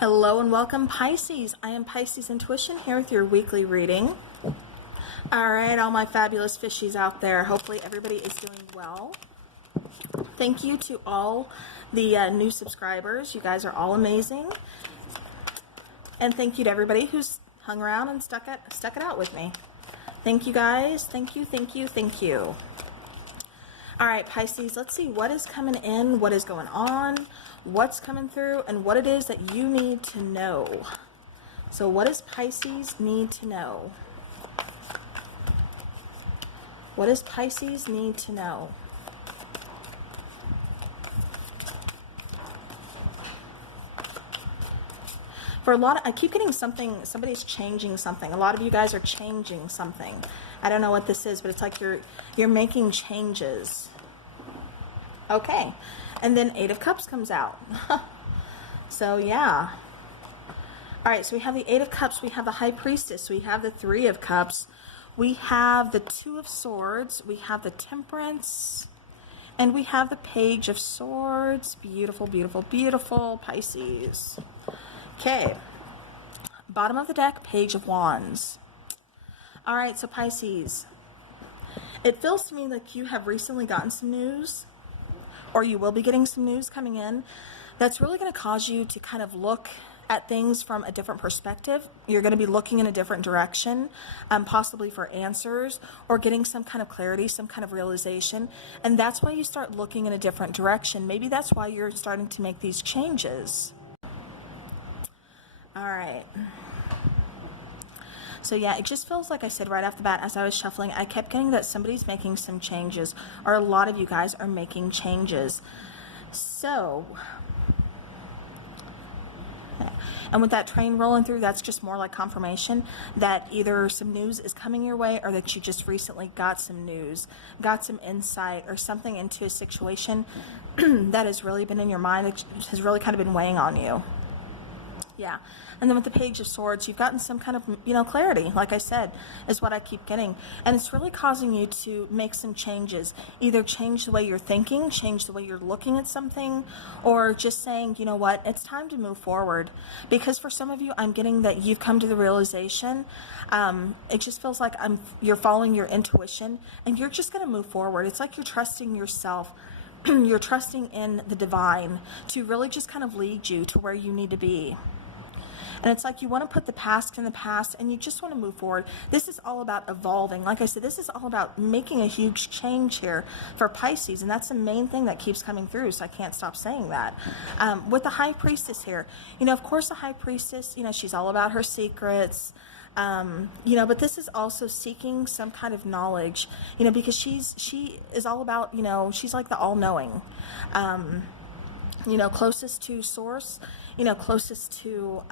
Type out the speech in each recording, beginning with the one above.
Hello and welcome, Pisces. I am Pisces Intuition here with your weekly reading. All right, all my fabulous fishies out there. Hopefully everybody is doing well. Thank you to all the new subscribers. You guys are all amazing. And thank you to everybody who's hung around and stuck it out with me. Thank you guys. Thank you, thank you, thank you. All right, Pisces, let's see what is coming in, what is going on, what's coming through, and what it is that you need to know. So what does Pisces need to know? What does Pisces need to know? For a lot, I keep getting something, somebody's changing something. A lot of you guys are changing something. I don't know what this is, but it's like you're making changes. Okay. And then Eight of Cups comes out. So, yeah. All right, so we have the Eight of Cups, we have the High Priestess, we have the Three of Cups, we have the Two of Swords, we have the Temperance, and we have the Page of Swords. Beautiful, beautiful, beautiful, Pisces. Okay. Bottom of the deck, Page of Wands. All right, so Pisces, it feels to me like you have recently gotten some news, or you will be getting some news coming in, that's really going to cause you to kind of look at things from a different perspective. You're going to be looking in a different direction, possibly for answers or getting some kind of clarity, some kind of realization. And that's why you start looking in a different direction. Maybe that's why you're starting to make these changes. All right. So yeah, it just feels like I said right off the bat as I was shuffling, I kept getting that somebody's making some changes, or a lot of you guys are making changes. So, and with that train rolling through, that's just more like confirmation that either some news is coming your way, or that you just recently got some news, got some insight, or something into a situation that has really been in your mind, that has really kind of been weighing on you. Yeah. And then with the Page of Swords, you've gotten some kind of, clarity, like I said, is what I keep getting. And it's really causing you to make some changes. Either change the way you're thinking, change the way you're looking at something, or just saying, you know what, it's time to move forward. Because for some of you, I'm getting that you've come to the realization, it just feels like you're following your intuition, and you're just going to move forward. It's like you're trusting yourself. You're trusting in the divine to really just kind of lead you to where you need to be. And it's like you want to put the past in the past and you just want to move forward. This is all about evolving. Like I said, this is all about making a huge change here for Pisces. And that's the main thing that keeps coming through. So I can't stop saying that. With the High Priestess here, of course, the High Priestess, she's all about her secrets. But this is also seeking some kind of knowledge, because she is all about, she's like the all-knowing, closest to source, closest to,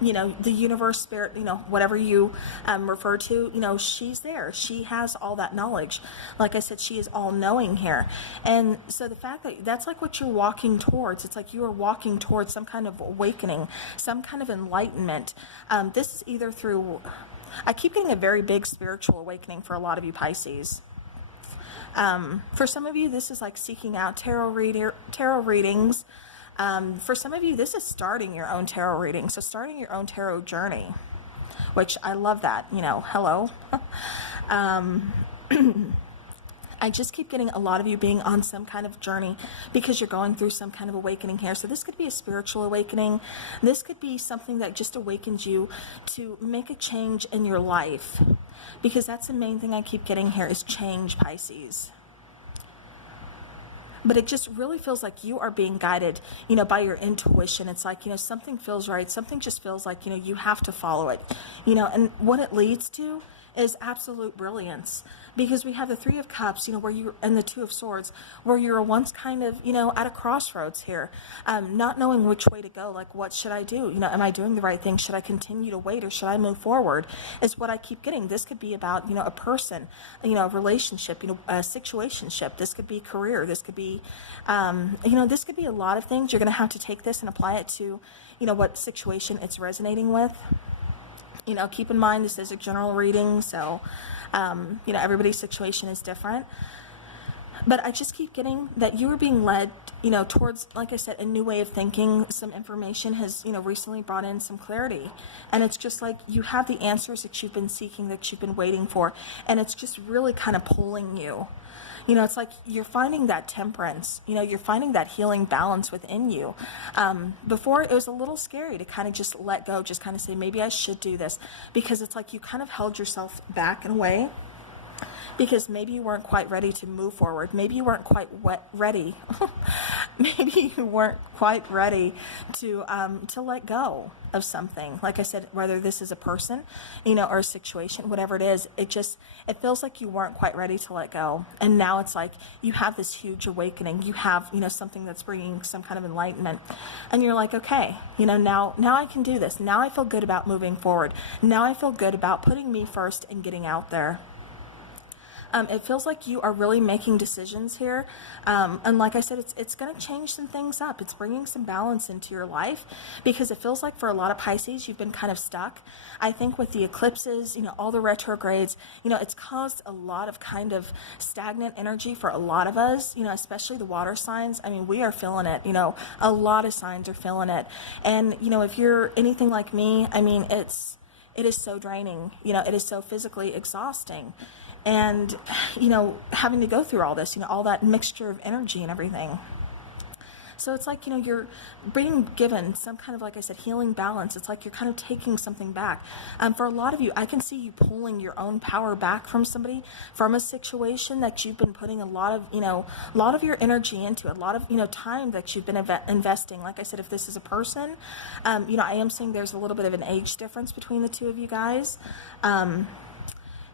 the universe, spirit, whatever you refer to, she's there. She has all that knowledge. Like I said, she is all knowing here. And so the fact that that's like what you're walking towards, it's like you are walking towards some kind of awakening, some kind of enlightenment. This is either through, I keep getting a very big spiritual awakening for a lot of you Pisces. For some of you, this is like seeking out tarot readings. For some of you, this is starting your own tarot reading. So starting your own tarot journey, which I love that, hello. I just keep getting a lot of you being on some kind of journey because you're going through some kind of awakening here. So this could be a spiritual awakening. This could be something that just awakens you to make a change in your life, because that's the main thing I keep getting here is change, Pisces. But it just really feels like you are being guided, by your intuition. It's like, something feels right. Something just feels like, you have to follow it, and what it leads to is absolute brilliance, because we have the Three of Cups, where you, and the Two of Swords, where you were once kind of, at a crossroads here, not knowing which way to go. Like, what should I do? Am I doing the right thing? Should I continue to wait, or should I move forward? Is what I keep getting. This could be about, a person, a relationship, a situationship. This could be career. This could be, this could be a lot of things. You're going to have to take this and apply it to, what situation it's resonating with. Keep in mind, this is a general reading, so, everybody's situation is different. But I just keep getting that you are being led, towards, like I said, a new way of thinking. Some information has, recently brought in some clarity. And it's just like you have the answers that you've been seeking, that you've been waiting for. And it's just really kind of pulling you. It's like you're finding that temperance, you're finding that healing balance within you. Before, it was a little scary to kind of just let go, just kind of say, maybe I should do this, because it's like you kind of held yourself back in a way, because maybe you weren't quite ready to move forward. Maybe you weren't quite ready. Maybe you weren't quite ready to let go of something. Like I said, whether this is a person, or a situation, whatever it is, it feels like you weren't quite ready to let go. And now it's like you have this huge awakening. You have, something that's bringing some kind of enlightenment. And you're like, okay, now I can do this. Now I feel good about moving forward. Now I feel good about putting me first and getting out there. It feels like you are really making decisions here. And like I said, it's going to change some things up. It's bringing some balance into your life, because it feels like for a lot of Pisces, you've been kind of stuck. I think with the eclipses, all the retrogrades, it's caused a lot of kind of stagnant energy for a lot of us, especially the water signs. I mean, we are feeling it, a lot of signs are feeling it. And, if you're anything like me, I mean, it is so draining, it is so physically exhausting. And, having to go through all this, all that mixture of energy and everything. So it's like, you're being given some kind of, like I said, healing balance. It's like you're kind of taking something back. For a lot of you, I can see you pulling your own power back from somebody, from a situation that you've been putting a lot of your energy into, a lot of, time that you've been investing. Like I said, if this is a person, I am seeing there's a little bit of an age difference between the two of you guys.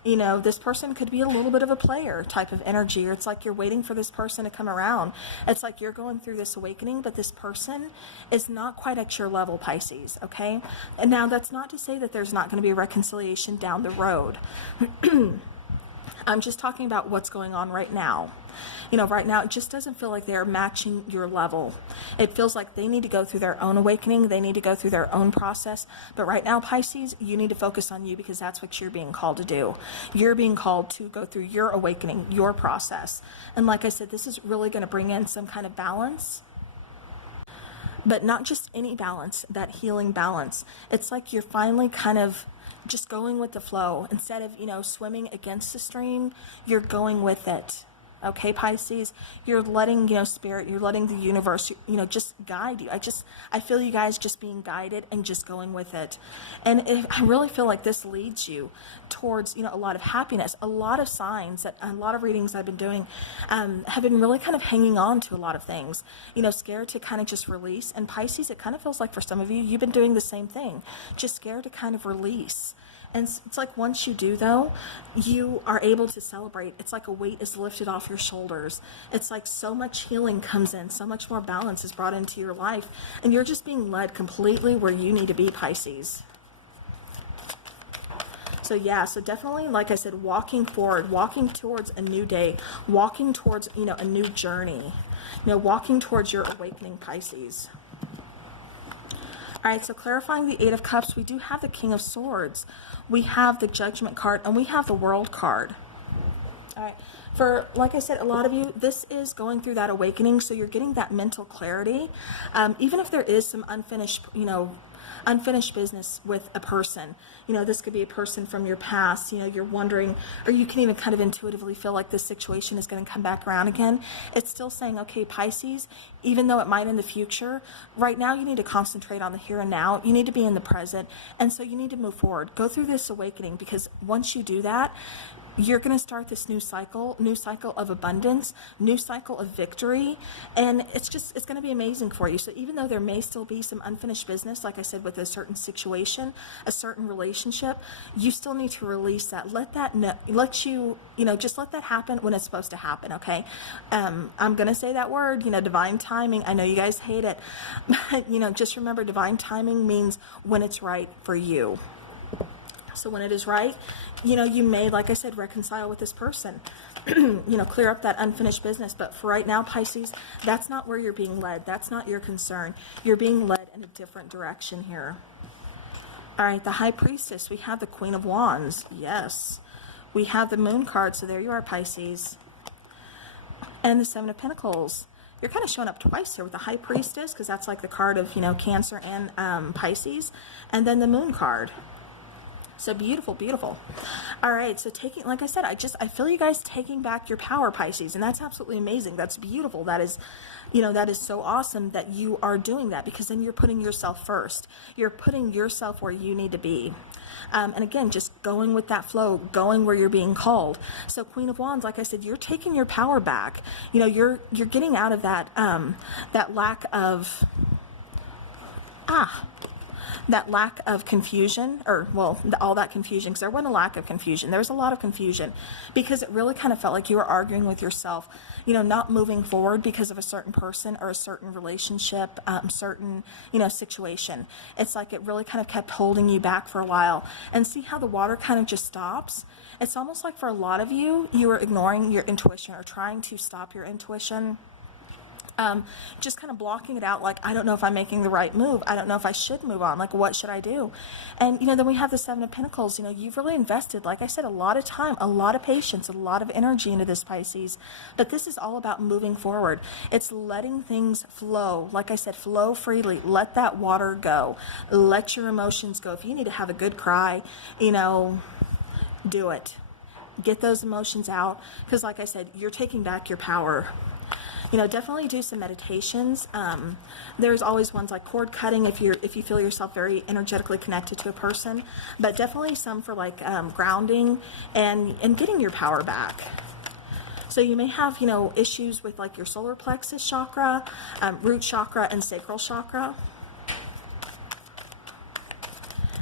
This person could be a little bit of a player type of energy, or it's like you're waiting for this person to come around. It's like you're going through this awakening, but this person is not quite at your level, Pisces, okay? And now that's not to say that there's not going to be a reconciliation down the road. I'm just talking about what's going on right now. Right now, it just doesn't feel like they're matching your level. It feels like they need to go through their own awakening. They need to go through their own process. But right now, Pisces, you need to focus on you, because that's what you're being called to do. You're being called to go through your awakening, your process. And like I said, this is really going to bring in some kind of balance. But not just any balance, that healing balance. It's like you're finally kind of just going with the flow. Instead of, swimming against the stream, you're going with it. Okay, Pisces, you're letting, spirit, you're letting the universe, just guide you. I feel you guys just being guided and just going with it. And I really feel like this leads you towards, a lot of happiness. A lot of signs that a lot of readings I've been doing have been really kind of hanging on to a lot of things, scared to kind of just release. And Pisces, it kind of feels like for some of you, you've been doing the same thing, just scared to kind of release. And it's like once you do, though, you are able to celebrate. It's like a weight is lifted off your shoulders. It's like so much healing comes in, so much more balance is brought into your life, and you're just being led completely where you need to be, Pisces. So yeah, so definitely, like I said, walking forward, walking towards a new day, walking towards, a new journey, walking towards your awakening, Pisces. All right, so clarifying the Eight of Cups, we do have the King of Swords. We have the Judgment card, and we have the World card. All right, for, like I said, a lot of you, this is going through that awakening, so you're getting that mental clarity. Even if there is some unfinished business with a person. This could be a person from your past, you're wondering, or you can even kind of intuitively feel like this situation is going to come back around again. It's still saying, okay, Pisces, even though it might in the future, right now you need to concentrate on the here and now. You need to be in the present. And so you need to move forward. Go through this awakening, because once you do that, you're going to start this new cycle of abundance, new cycle of victory, and it's going to be amazing for you. So even though there may still be some unfinished business, like I said, with a certain situation, a certain relationship, you still need to release that. Let that just let that happen when it's supposed to happen, okay? I'm going to say that word, divine timing. I know you guys hate it, but, just remember, divine timing means when it's right for you. So when it is right, you may, like I said, reconcile with this person, clear up that unfinished business. But for right now, Pisces, that's not where you're being led. That's not your concern. You're being led in a different direction here. All right, the High Priestess, we have the Queen of Wands. Yes. We have the Moon card, so there you are, Pisces. And the Seven of Pentacles. You're kind of showing up twice here with the High Priestess, because that's like the card of, you know, Cancer and Pisces. And then the Moon card. So beautiful, beautiful. All right, so taking, like I said, I feel you guys taking back your power, Pisces, and that's absolutely amazing. That's beautiful. That is, you know, that is so awesome that you are doing that, because then you're putting yourself first. You're putting yourself where you need to be. And again, just going with that flow, going where you're being called. So Queen of Wands, like I said, you're taking your power back. You know, you're getting out of that, that lack of, that lack of confusion, or, well, all that confusion, because there wasn't a lack of confusion. There was a lot of confusion, because it really kind of felt like you were arguing with yourself, you know, not moving forward because of a certain person or a certain relationship, certain, you know, situation. It's like it really kind of kept holding you back for a while. And see how the water kind of just stops? It's almost like for a lot of you, you were ignoring your intuition or trying to stop your intuition. Just kind of blocking it out, like, I don't know if I'm making the right move. I don't know if I should move on. Like, what should I do? And, you know, then we have the Seven of Pentacles. You know, you've really invested, like I said, a lot of time, a lot of patience, a lot of energy into this, Pisces. But this is all about moving forward. It's letting things flow. Like I said, flow freely. Let that water go. Let your emotions go. If you need to have a good cry, you know, do it. Get those emotions out. Because, like I said, you're taking back your power. You know, definitely do some meditations. There's always ones like cord cutting if you feel yourself very energetically connected to a person, but definitely some for like grounding and getting your power back. So you may have, you know, issues with like your solar plexus chakra, root chakra, and sacral chakra.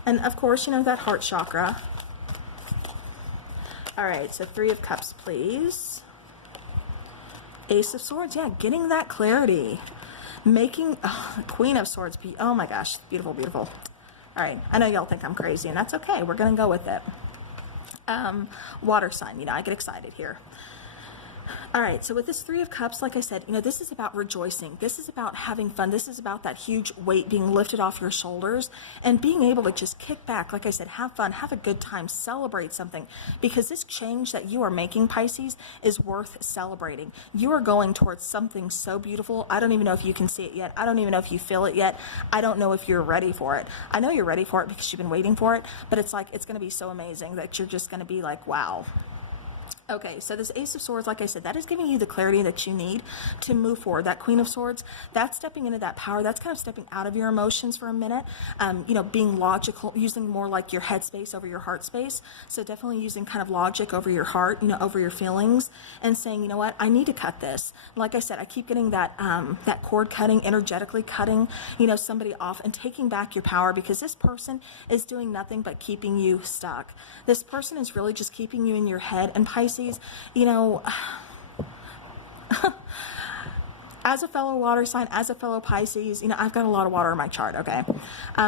And of course, you know, that heart chakra. All right, so Three of Cups, please. Ace of Swords, yeah, getting that clarity. Making, Queen of Swords, oh my gosh, beautiful, beautiful. All right, I know y'all think I'm crazy, and that's okay. We're going to go with it. Water sign, you know, I get excited here. All right, so with this Three of Cups, like I said, you know, this is about rejoicing. This is about having fun. This is about that huge weight being lifted off your shoulders and being able to just kick back. Like I said, have fun, have a good time, celebrate something, because this change that you are making, Pisces, is worth celebrating. You are going towards something so beautiful. I don't even know if you can see it yet. I don't even know if you feel it yet. I don't know if you're ready for it. I know you're ready for it because you've been waiting for it, but it's like, it's going to be so amazing that you're just going to be like, wow. Okay, so this Ace of Swords, like I said, that is giving you the clarity that you need to move forward. That Queen of Swords, that's stepping into that power. That's kind of stepping out of your emotions for a minute, you know, being logical, using more like your head space over your heart space. So definitely using kind of logic over your heart, you know, over your feelings, and saying, you know what, I need to cut this. Like I said, I keep getting that, that cord cutting, energetically cutting, you know, somebody off and taking back your power, because this person is doing nothing but keeping you stuck. This person is really just keeping you in your head. And Pisces, you know, as a fellow water sign, as a fellow Pisces, you know, I've got a lot of water in my chart, okay?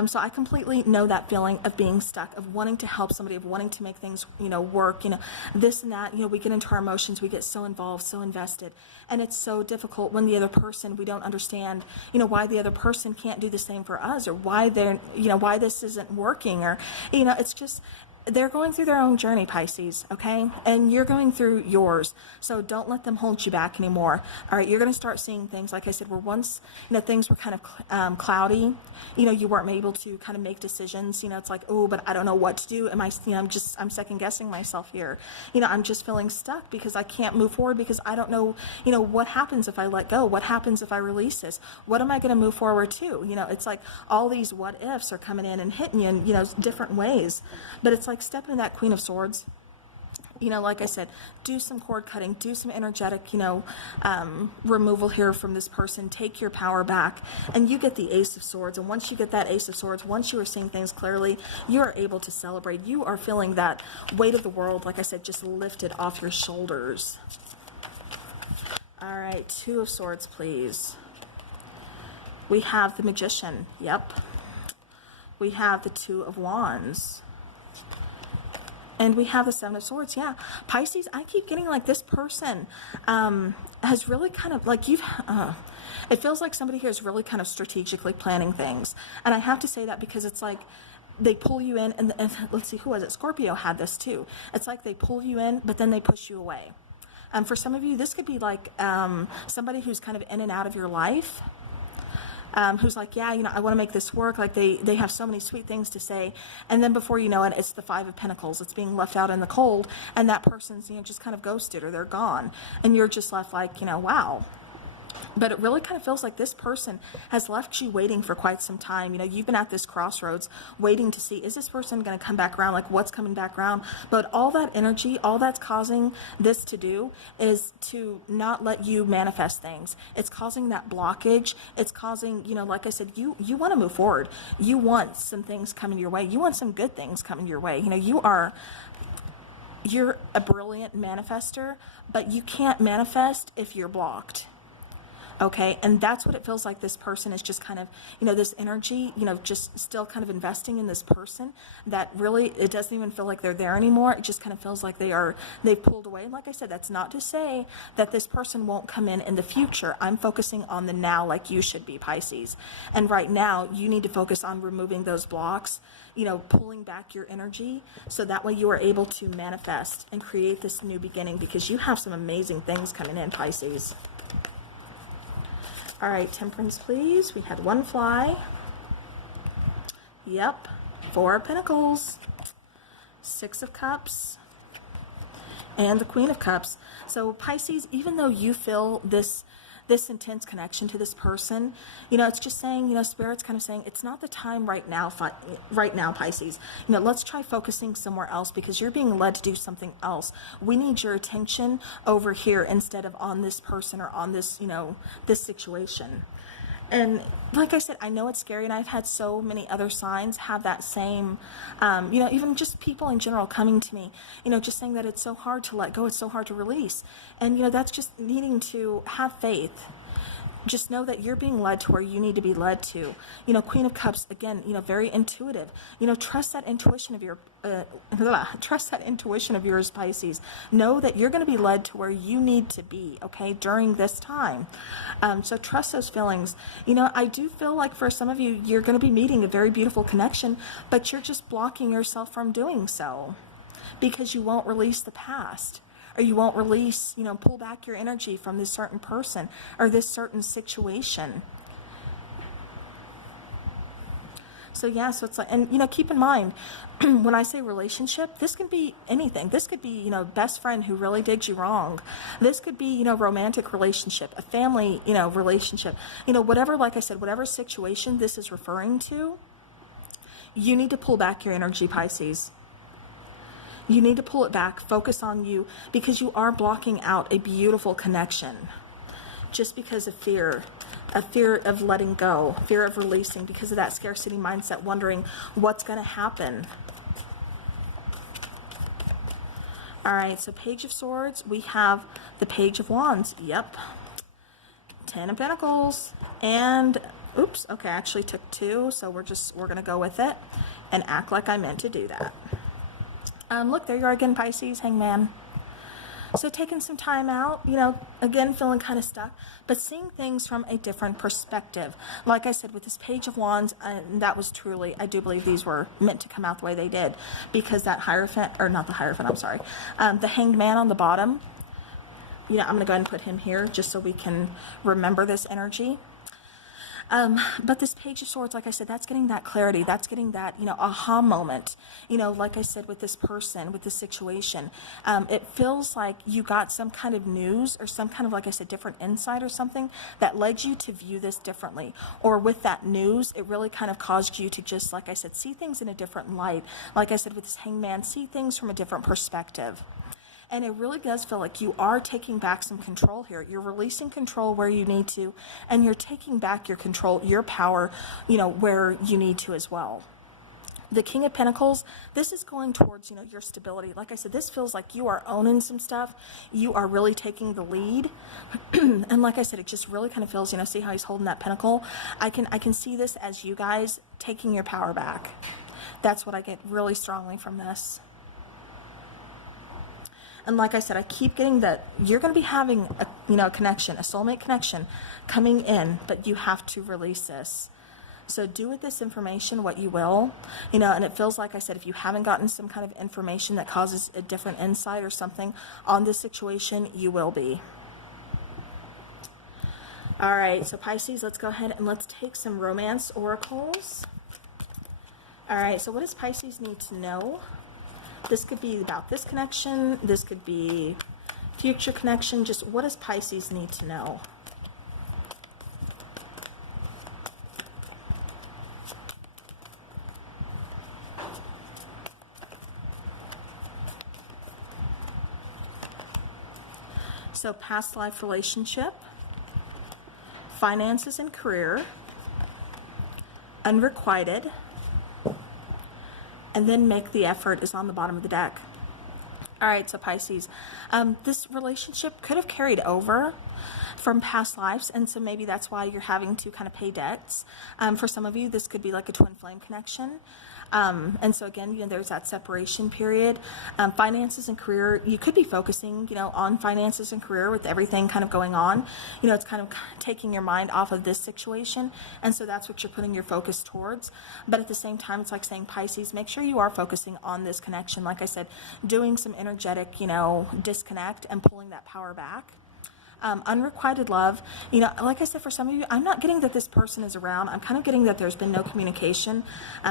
So I completely know that feeling of being stuck, of wanting to help somebody, of wanting to make things, you know, work, you know, this and that. You know, we get into our emotions, we get so involved, so invested, and it's so difficult when the other person, we don't understand, you know, why the other person can't do the same for us, or why they're, you know, why this isn't working, or, you know, it's just, they're going through their own journey, Pisces, okay? And you're going through yours. So don't let them hold you back anymore. All right, you're going to start seeing things, like I said, where once, you know, things were kind of cloudy, you know, you weren't able to kind of make decisions. You know, it's like, oh, but I don't know what to do. Am I, you know, I'm second guessing myself here. You know, I'm just feeling stuck because I can't move forward, because I don't know, you know, what happens if I let go? What happens if I release this? What am I going to move forward to? You know, it's like all these what ifs are coming in and hitting you in, you know, different ways. But it's like, step into that Queen of Swords. You know, like I said, do some cord cutting, do some energetic, you know, removal here from this person. Take your power back, and you get the Ace of Swords. And once you get that Ace of Swords, once you are seeing things clearly, you are able to celebrate. You are feeling that weight of the world, like I said, just lifted off your shoulders. All right, Two of Swords, please. We have the Magician. Yep. We have the Two of Wands. And we have the Seven of Swords. Yeah, Pisces, I keep getting like this person has really kind of like it feels like somebody here is really kind of strategically planning things. And I have to say that because it's like they pull you in, and let's see, who was it? Scorpio had this too. It's like they pull you in, but then they push you away. For some of you, this could be like somebody who's kind of in and out of your life. Who's like, yeah, I want to make this work. Like they have so many sweet things to say. And then before you know it, it's the Five of Pentacles. It's being left out in the cold. And that person's, just kind of ghosted, or they're gone. And you're just left like, wow. But it really kind of feels like this person has left you waiting for quite some time. You've been at this crossroads waiting to see, is this person going to come back around? Like, what's coming back around? But all that energy, all that's causing this to do is to not let you manifest things. It's causing that blockage. It's causing, like I said, you want to move forward. You want some things coming your way. You want some good things coming your way. You're a brilliant manifester, but you can't manifest if you're blocked. Okay, and that's what it feels like. This person is just kind of, this energy, just still kind of investing in this person that really, it doesn't even feel like they're there anymore. It just kind of feels like they've pulled away. And like I said, that's not to say that this person won't come in the future. I'm focusing on the now, like you should be, Pisces. And right now, you need to focus on removing those blocks, pulling back your energy, so that way you are able to manifest and create this new beginning, because you have some amazing things coming in, Pisces. All right, Temperance, please. We had one fly. Yep. Four of Pentacles. Six of Cups. And the Queen of Cups. So, Pisces, even though you feel this intense connection to this person, it's just saying, Spirit's kind of saying, it's not the time right now, Pisces. Let's try focusing somewhere else, because you're being led to do something else. We need your attention over here instead of on this person or on this, this situation. And like I said, I know it's scary, and I've had so many other signs have that same, even just people in general coming to me, just saying that it's so hard to let go, it's so hard to release. And, that's just needing to have faith. Just know that you're being led to where you need to be led to. Queen of Cups, again, very intuitive. Trust that intuition of yours, Pisces. Know that you're going to be led to where you need to be, okay, during this time. So trust those feelings. I do feel like for some of you, you're going to be meeting a very beautiful connection, but you're just blocking yourself from doing so because you won't release the past. Or you won't release, pull back your energy from this certain person or this certain situation. So yeah, so it's like, and keep in mind, when I say relationship, this can be anything. This could be, best friend who really digs you wrong. This could be, romantic relationship, a family, relationship, whatever, like I said, whatever situation this is referring to, you need to pull back your energy, Pisces. You need to pull it back, focus on you, because you are blocking out a beautiful connection just because of fear of letting go, fear of releasing, because of that scarcity mindset, wondering what's going to happen. All right, so Page of Swords, we have the Page of Wands. Yep. 10 of Pentacles. And, oops, okay, I actually took two, so we're going to go with it and act like I meant to do that. Look, there you are again, Pisces, Hangman. So taking some time out, again, feeling kind of stuck, but seeing things from a different perspective. Like I said, with this Page of Wands, that was truly, I do believe these were meant to come out the way they did, because that Hierophant, or not the Hierophant, I'm sorry, the Hanged Man on the bottom, I'm going to go ahead and put him here just so we can remember this energy. But this Page of Swords, like I said, that's getting that clarity. That's getting that, aha moment. Like I said, with this person, with this situation, it feels like you got some kind of news or some kind of, like I said, different insight or something that led you to view this differently. Or with that news, it really kind of caused you to just, like I said, see things in a different light. Like I said, with this Hangman, see things from a different perspective. And it really does feel like you are taking back some control here. You're releasing control where you need to, and you're taking back your control, your power, where you need to as well. The King of Pentacles, this is going towards, your stability. Like I said, this feels like you are owning some stuff. You are really taking the lead. And like I said, it just really kind of feels, see how he's holding that pentacle? I can see this as you guys taking your power back. That's what I get really strongly from this. And like I said, I keep getting that you're going to be having a connection, a soulmate connection coming in, but you have to release this. So do with this information what you will, you know, and it feels like I said, if you haven't gotten some kind of information that causes a different insight or something on this situation, you will be. All right, so Pisces, let's go ahead and let's take some romance oracles. All right, so what does Pisces need to know? This could be about this connection. This could be future connection. Just what does Pisces need to know? So past life relationship, finances and career, unrequited, and then make the effort is on the bottom of the deck. All right, so Pisces, this relationship could have carried over from past lives, and so maybe that's why you're having to kind of pay debts. For some of you, this could be like a twin flame connection. And so again, you know, there's that separation period. Finances and career, you could be focusing, you know, on finances and career with everything kind of going on. You know, it's kind of taking your mind off of this situation. And so that's what you're putting your focus towards. But at the same time, it's like saying, Pisces, make sure you are focusing on this connection. Like I said, doing some energetic, you know, disconnect and pulling that power back. Unrequited love, you know, like I said, for some of you, I'm not getting that this person is around. I'm kind of getting that there's been no communication.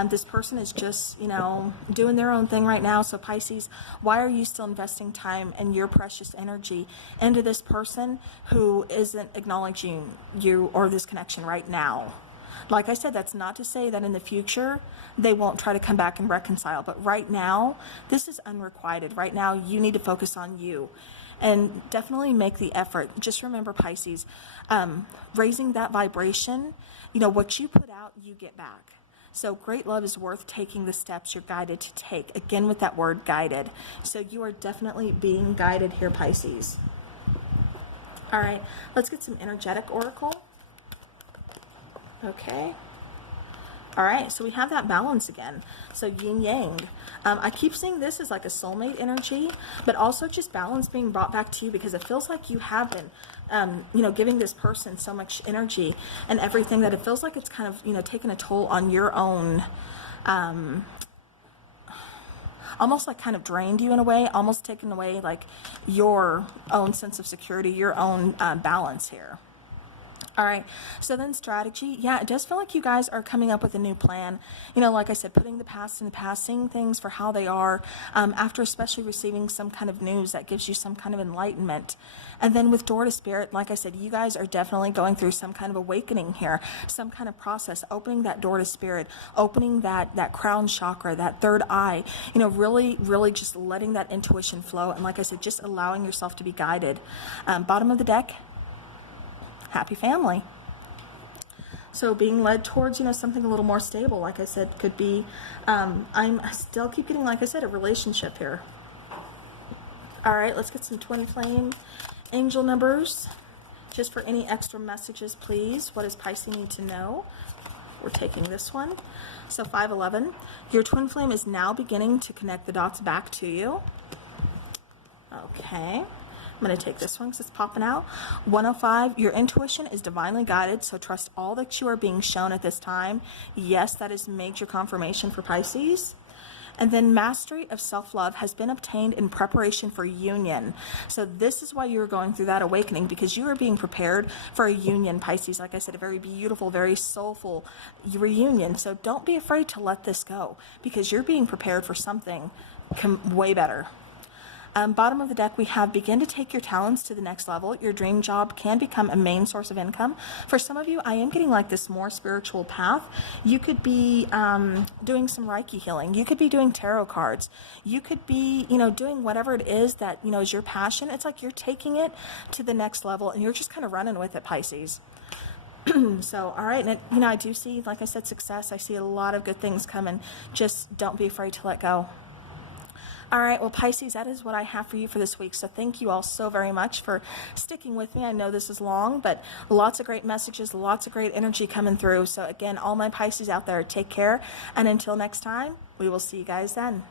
This person is just, you know, doing their own thing right now. So Pisces, why are you still investing time and your precious energy into this person who isn't acknowledging you or this connection right now? Like I said, that's not to say that in the future they won't try to come back and reconcile. But right now, this is unrequited. Right now, you need to focus on you. And definitely make the effort. Just remember, Pisces, raising that vibration, you know, what you put out, you get back. So great love is worth taking the steps you're guided to take. Again, with that word guided. So you are definitely being guided here, Pisces. All right, let's get some energetic oracle. Okay. All right, so we have that balance again. So yin yang. I keep seeing this as like a soulmate energy, but also just balance being brought back to you because it feels like you have been, you know, giving this person so much energy and everything that it feels like it's kind of, you know, taking a toll on your own, almost like kind of drained you in a way, almost taken away like your own sense of security, your own balance here. All right, so then strategy. Yeah, it does feel like you guys are coming up with a new plan. You know, like I said, putting the past in the past, seeing things for how they are, after especially receiving some kind of news that gives you some kind of enlightenment. And then with door to spirit, like I said, you guys are definitely going through some kind of awakening here, some kind of process, opening that door to spirit, opening that crown chakra, that third eye, you know, really just letting that intuition flow. And like I said, just allowing yourself to be guided. Bottom of the deck, happy family. So being led towards, you know, something a little more stable, like I said, could be, I'm still keep getting, like I said, a relationship here. All right, let's get some twin flame angel numbers. Just for any extra messages, please. What does Pisces need to know? We're taking this one. So 511, your twin flame is now beginning to connect the dots back to you. Okay. I'm going to take this one because it's popping out. 105, your intuition is divinely guided, so trust all that you are being shown at this time. Yes, that is major confirmation for Pisces. And then mastery of self-love has been obtained in preparation for union. So this is why you are going through that awakening, because you are being prepared for a union, Pisces. Like I said, a very beautiful, very soulful reunion. So don't be afraid to let this go, because you're being prepared for something way better. Bottom of the deck, we have begin to take your talents to the next level. Your dream job can become a main source of income. For some of you, I am getting like this more spiritual path. You could be doing some Reiki healing. You could be doing tarot cards. You could be, you know, doing whatever it is that, you know, is your passion. It's like you're taking it to the next level and you're just kind of running with it, Pisces. So, all right. And, you know, I do see, like I said, success. I see a lot of good things coming. Just don't be afraid to let go. All right, well, Pisces, that is what I have for you for this week. So thank you all so very much for sticking with me. I know this is long, but lots of great messages, lots of great energy coming through. So again, all my Pisces out there, take care. And until next time, we will see you guys then.